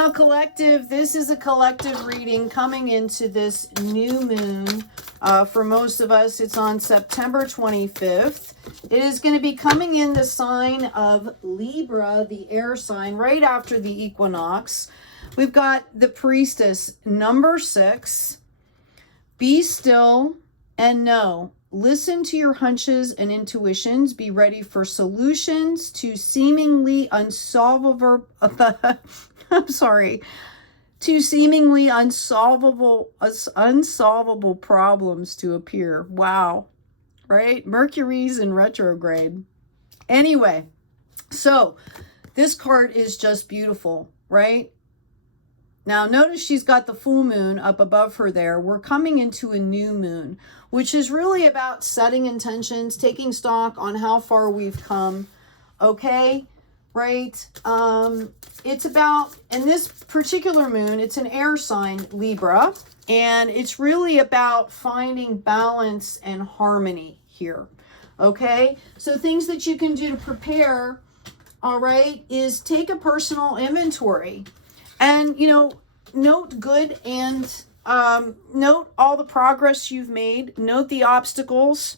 Now, collective, this is a collective reading coming into this new moon. For most of us, it's on September 25th. It is going to be coming in the sign of Libra, the air sign, right after the equinox. We've got the priestess, number 6. Be still and know. Listen to your hunches and intuitions. Be ready for solutions to seemingly unsolvable unsolvable problems to appear. Wow. Right? Mercury's in retrograde. Anyway, so this card is just beautiful, right? Now, notice she's got the full moon up above her there. We're coming into a new moon, which is really about setting intentions, taking stock on how far we've come, okay? Right? It's about, in this particular moon, it's an air sign, Libra, and it's really about finding balance and harmony here, okay? So things that you can do to prepare, all right, is take a personal inventory. And, you know, note good and note all the progress you've made. Note the obstacles,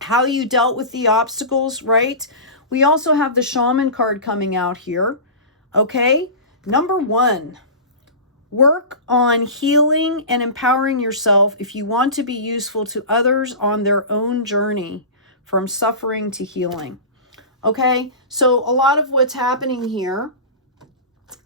how you dealt with the obstacles, right? We also have the shaman card coming out here, okay? Number 1, work on healing and empowering yourself if you want to be useful to others on their own journey from suffering to healing, okay? So a lot of what's happening here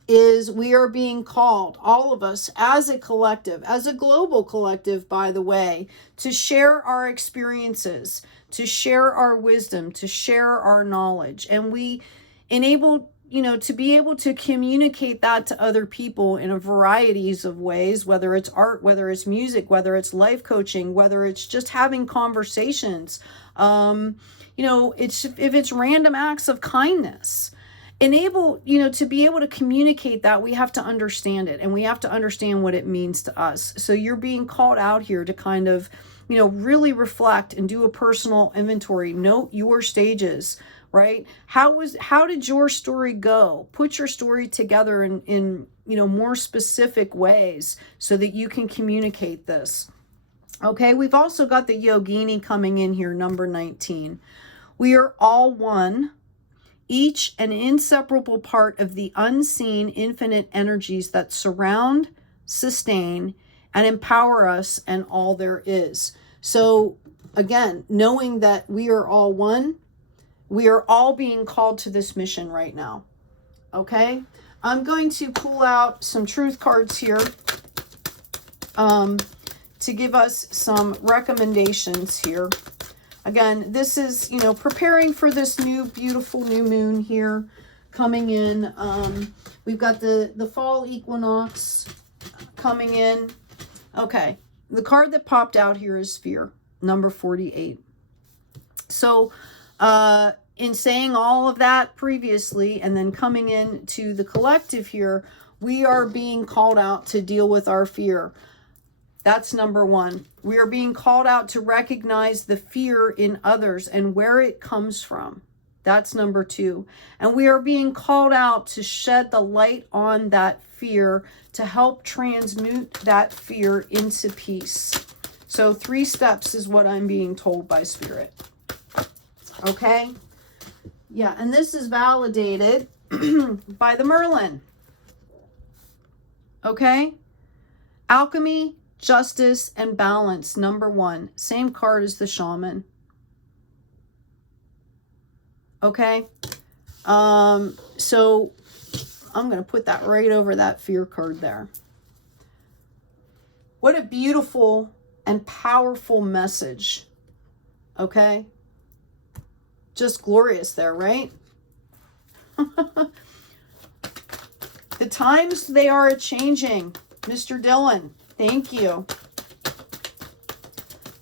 is we are being called, all of us, as a collective, as a global collective, by the way, to share our experiences, to share our wisdom, to share our knowledge. And we enable, you know, to be able to communicate that to other people in a varieties of ways, whether it's art, whether it's music, whether it's life coaching, whether it's just having conversations. You know, if it's random acts of kindness. Enable, you know, to be able to communicate that, we have to understand it, and we have to understand what it means to us. So you're being called out here to kind of, you know, really reflect and do a personal inventory. Note your stages, right? How did your story go? Put your story together in you know, more specific ways so that you can communicate this. Okay, we've also got the Yogini coming in here, number 19. We are all one, each an inseparable part of the unseen infinite energies that surround, sustain, and empower us and all there is. So again, knowing that we are all one, we are all being called to this mission right now. Okay? I'm going to pull out some truth cards here to give us some recommendations here. Again, this is, you know, preparing for this new, beautiful new moon here coming in. We've got the fall equinox coming in. Okay, the card that popped out here is Fear, number 48. So, in saying all of that previously and then coming in to the collective here, we are being called out to deal with our fear. That's number 1. We are being called out to recognize the fear in others and where it comes from. That's number 2. And we are being called out to shed the light on that fear to help transmute that fear into peace. So 3 steps is what I'm being told by Spirit. Okay? Yeah, and this is validated by the Merlin. Okay? Alchemy, justice, and balance, number 1. Same card as the shaman. Okay? So I'm going to put that right over that fear card there. What a beautiful and powerful message. Okay? Just glorious there, right? The times, they are a-changing. Mr. Dylan, thank you.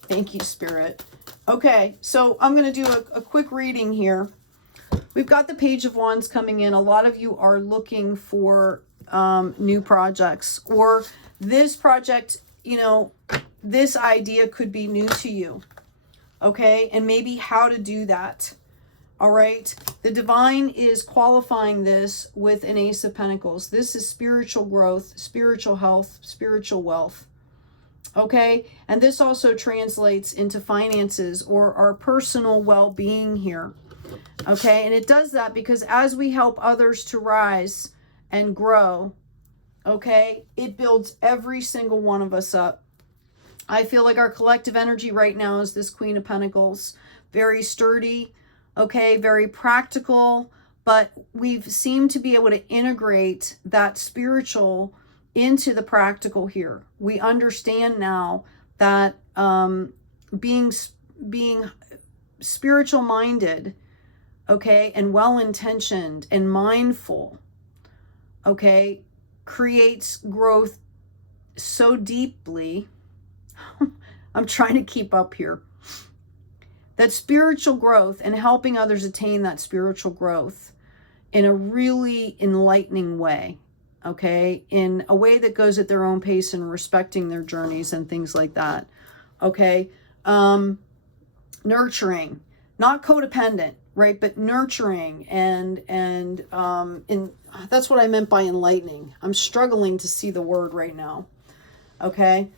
Thank you, Spirit. Okay, so I'm going to do a quick reading here. We've got the Page of Wands coming in. A lot of you are looking for new projects, or this project, you know, this idea could be new to you. Okay, and maybe how to do that. All right. The divine is qualifying this with an Ace of Pentacles. This is spiritual growth, spiritual health, spiritual wealth. Okay. And this also translates into finances or our personal well-being here. Okay. And it does that because as we help others to rise and grow, okay, it builds every single one of us up. I feel like our collective energy right now is this Queen of Pentacles. Very sturdy. Okay, very practical, but we've seemed to be able to integrate that spiritual into the practical here. We understand now that being spiritual minded, okay, and well-intentioned and mindful, okay, creates growth so deeply. I'm trying to keep up here. That spiritual growth and helping others attain that spiritual growth in a really enlightening way, okay? In a way that goes at their own pace and respecting their journeys and things like that, okay? Nurturing, not codependent, right? But nurturing and that's what I meant by enlightening. I'm struggling to see the word right now, okay?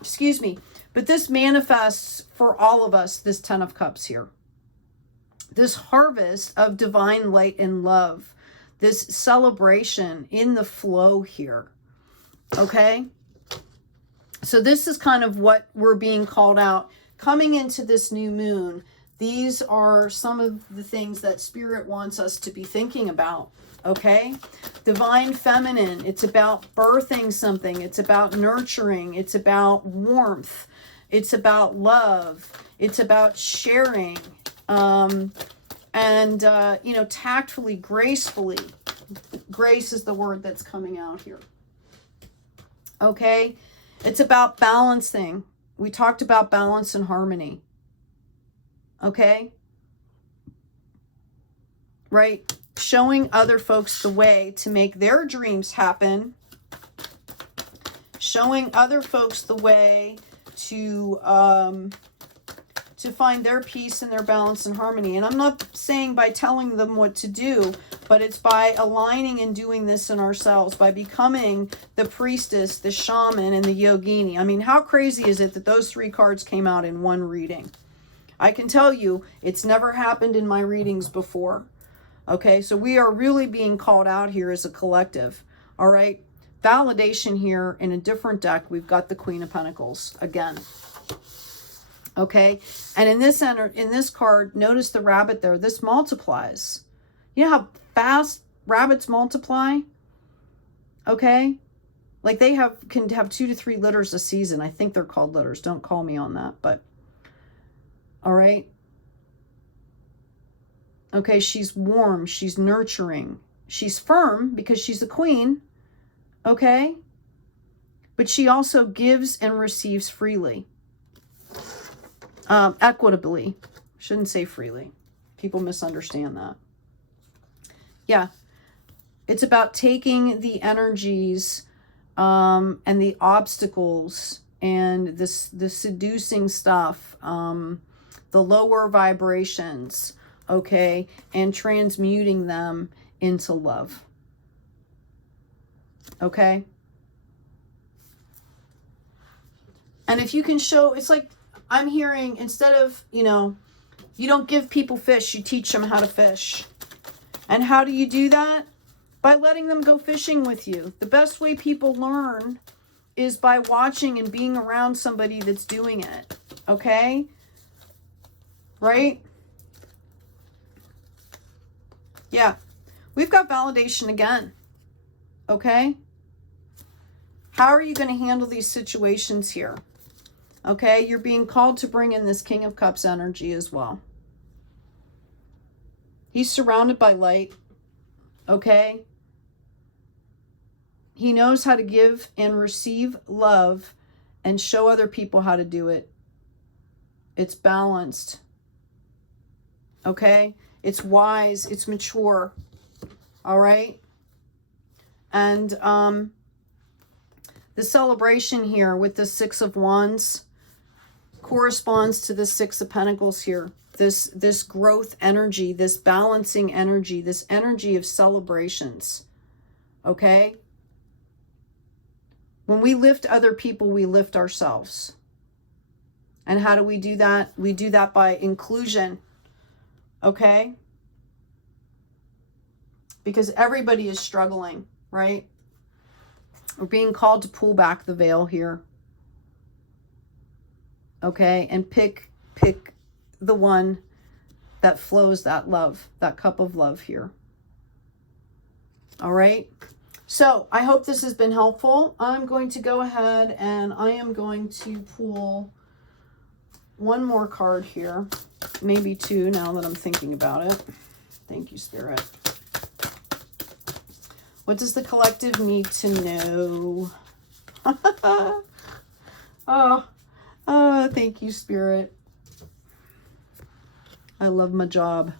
Excuse me. But this manifests for all of us, this 10 of Cups here. This harvest of divine light and love. This celebration in the flow here. Okay? So this is kind of what we're being called out. Coming into this new moon, these are some of the things that Spirit wants us to be thinking about. Okay? Divine feminine. It's about birthing something. It's about nurturing. It's about warmth. It's about love. It's about sharing. You know, tactfully, gracefully. Grace is the word that's coming out here. Okay? It's about balancing. We talked about balance and harmony. Okay? Right? Showing other folks the way to make their dreams happen. Showing other folks the way to find their peace and their balance and harmony. And I'm not saying by telling them what to do, but it's by aligning and doing this in ourselves, by becoming the priestess, the shaman, and the yogini. I mean, how crazy is it that those 3 cards came out in one reading? I can tell you it's never happened in my readings before. Okay, so we are really being called out here as a collective. All right. Validation here in a different deck. We've got the Queen of Pentacles again. Okay. And in this card, notice the rabbit there. This multiplies. You know how fast rabbits multiply? Okay. Like they can have 2 to 3 litters a season. I think they're called litters. Don't call me on that, but all right. Okay. She's warm. She's nurturing. She's firm because she's a queen. Okay. But she also gives and receives freely. Equitably. Shouldn't say freely. People misunderstand that. Yeah. It's about taking the energies and the obstacles and the seducing stuff, the lower vibrations, okay, and transmuting them into love. Okay? And if you can show, it's like I'm hearing, instead of, you know, you don't give people fish, you teach them how to fish. And how do you do that? By letting them go fishing with you. The best way people learn is by watching and being around somebody that's doing it. Okay? Right? Yeah. We've got validation again. Okay? How are you going to handle these situations here? Okay? You're being called to bring in this King of Cups energy as well. He's surrounded by light. Okay? He knows how to give and receive love and show other people how to do it. It's balanced. Okay? It's wise. It's mature. All right? And the celebration here with the 6 of Wands corresponds to the 6 of Pentacles here. this growth energy, this balancing energy, this energy of celebrations. Okay? When we lift other people, we lift ourselves. And how do we do that? We do that by inclusion. Okay? Because everybody is struggling, right? We're being called to pull back the veil here. Okay? And pick the one that flows that love, that cup of love here. All right? So I hope this has been helpful. I'm going to go ahead and I am going to pull one more card here. Maybe two now that I'm thinking about it. Thank you, Spirit. What does the collective need to know? Oh, thank you, Spirit. I love my job.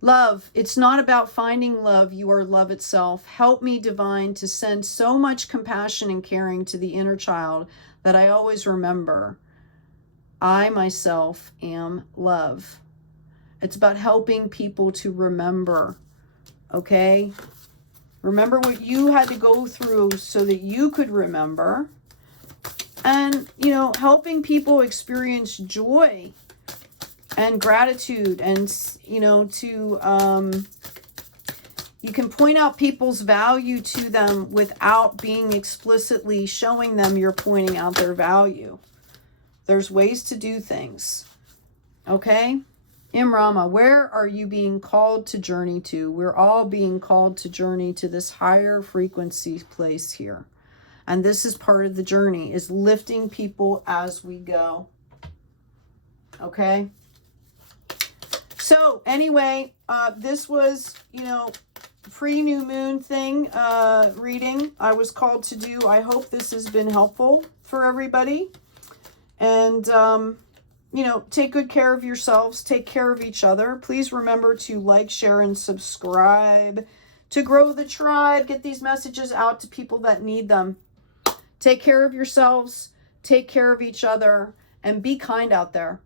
Love, it's not about finding love. You are love itself. Help me, Divine, to send so much compassion and caring to the inner child that I always remember I myself am love. It's about helping people to remember, okay? Remember what you had to go through so that you could remember. And, you know, helping people experience joy and gratitude, and, you know, to, you can point out people's value to them without being explicitly showing them you're pointing out their value. There's ways to do things. Okay? Imrama, where are you being called to journey to? We're all being called to journey to this higher frequency place here. And this is part of the journey, is lifting people as we go. Okay? So anyway, this was, you know, pre-new moon thing, reading I was called to do. I hope this has been helpful for everybody. And, you know, take good care of yourselves. Take care of each other. Please remember to like, share, and subscribe to grow the tribe. Get these messages out to people that need them. Take care of yourselves. Take care of each other. And be kind out there.